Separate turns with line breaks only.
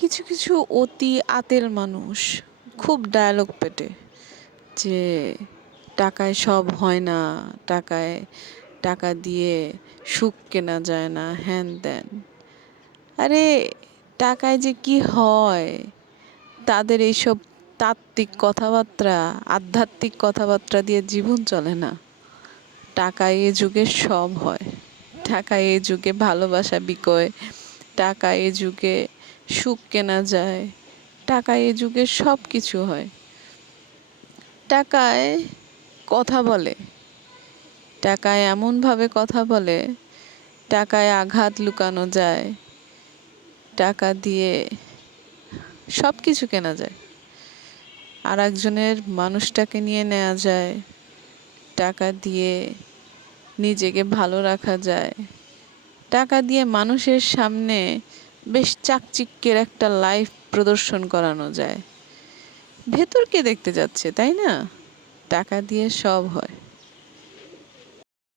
কিছু কিছু অতি আতেল মানুষ, খুব ডায়ালগ পেটে যে টাকায় সব হয় না, টাকায় টাকা দিয়ে সুখ কেনা যায় না, হ্যান ত্যান। আরে টাকায় যে কি হয়? তাদের এইসব তাত্ত্বিক কথাবার্তা, আধ্যাত্মিক কথাবার্তা দিয়ে জীবন চলে না। টাকায় এ যুগে সব হয়। টাকা এ যুগে ভালোবাসা বিকয় টাকা এ যুগে সুখ কেনা যায়, টাকা এ যুগে সব কিছু হয়। টাকায় কথা বলে, টাকায় এমনভাবে কথা বলে, টাকায় আঘাত লুকানো যায়, টাকা দিয়ে সব কিছু কেনা যায়। আর একজনের মানুষটাকে নিয়ে নেওয়া যায়, টাকা দিয়ে নিজেকে ভালো রাখা যায়। টাকা দিয়ে মানুষের সামনে বেশ চাকচিক্যের একটা লাইফ প্রদর্শন করানো যায়। ভেতরকে দেখতে যাচ্ছে, তাই না? টাকা দিয়ে সব হয়।